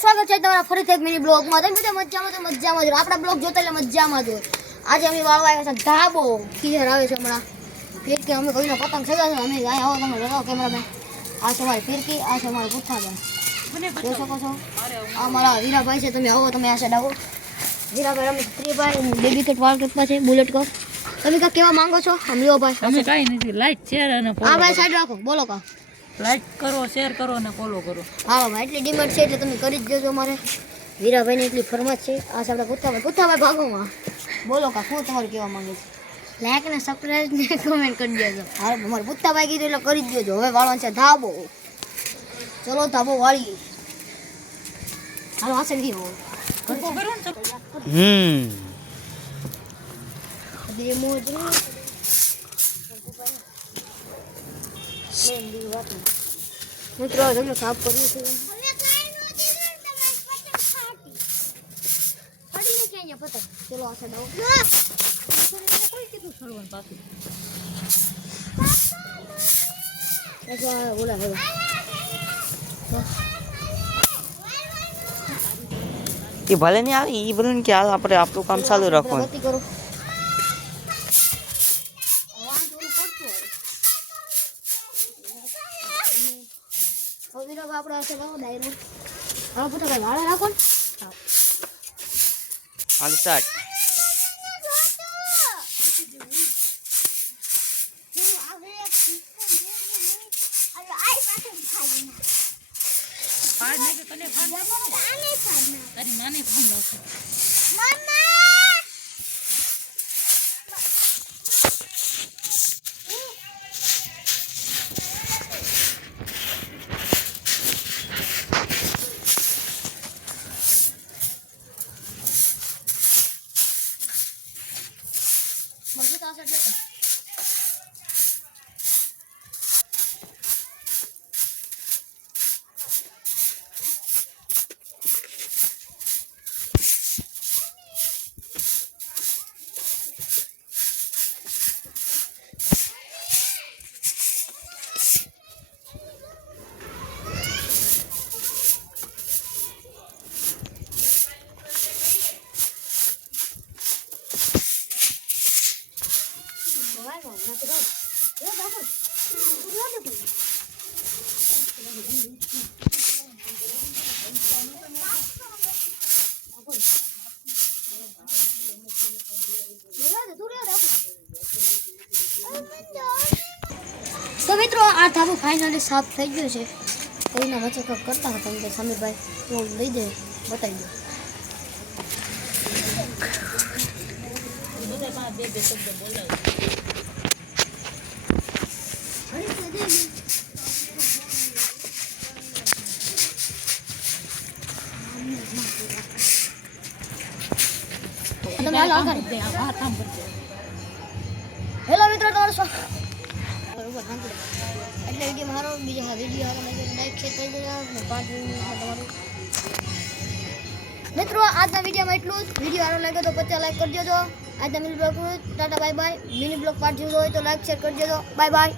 સ્વાગત છે તમારા ફરીથી એક મિની બ્લોગમાં. તમે બધા મજામાં જ આપણા બ્લોગ જોતા એટલે મજામાં જ હોય. આજે અમે વાળવા આવ્યા છે ધાબો કિધર આવે છે હમણાં ફિરકી. અમે કોઈનો પતંગ સગાવ્યો અમે અહીંયા આવો તમે લગાવો કેમેરામેન. આ છે અમારી ફિરકી, આ છે અમારા પુઠ્ઠાભાઈ, જોઈ શકો છો. આ મારા વીરાભાઈ છે, તમે આવો, તમે આ સાઈડ આવો. વીરાભાઈ અમે ત્રીભાઈ બે વિકેટ વાળકેટમાં છે બુલેટ કપ. તમે કાંઈ કહેવા માંગો છો? આમ લ્યો ભાઈ. અમે કાંઈ નથી, લાઈક શેર અને હા ભાઈ સાઈડ રાખો, બોલો કા. લાઈક કરો, શેર કરો અને ફોલો કરો. હા ભાઈ એટલી ડિમાન્ડ છે એટલે તમે કરી જ દેજો. અમારે વીરાભાઈની એટલી ફરમાશ છે. આ છે આપણા પુઠ્ઠાભાઈ ભાગોમાં. બોલો કા, શું તમારે કહેવા માંગે છે? લાઈક ને સબસ્ક્રાઈબ ને કમેન્ટ કરી દેજો. હા અમારે પુઠ્ઠાભાઈ કીધું એટલે કરી જ દેજો. હવે વાળવાનું છે ધાબો. ચલો ધાબો વાળીએ. હાલો આ સાઈડ ગયો. મિત્રો તમને સાફ કર્યું છે. ચલો આ સાઈડ આવો. બોલા હવે એ ભલે નહીં આવે, એ ભલે કે હાલ આપણે આપણું કામ ચાલુ રાખવાનું. કરો. આપણે હશે ડાયરો. હા પુઠ્ઠાભાઈ વાળા રાખો ને. હાલ સ્ટાર્ટ. તો મિત્રો આ ધાબો ફાઇનલી સાફ થઈ ગયો છે. કોઈના વચ્ચે કંઈક કરતા હતા એટલે સમીરભાઈ તો લઈ દે બતાવી દો. હેલો મિત્રો તમારું સ્વાગત. એટલે વિડીયો મારો બીજા વિડીયો લાઈક શેર કરી દેજો. તમારું મિત્રો આજના વિડીયોમાં એટલું જ. વિડીયો સારો લાગ્યો તો 50 લાઈક કરી દેજો. આજના mini blog Tata bye bye. Mini blog part જોવો હોય તો લાઈક શેર કરી દેજો. Bye bye.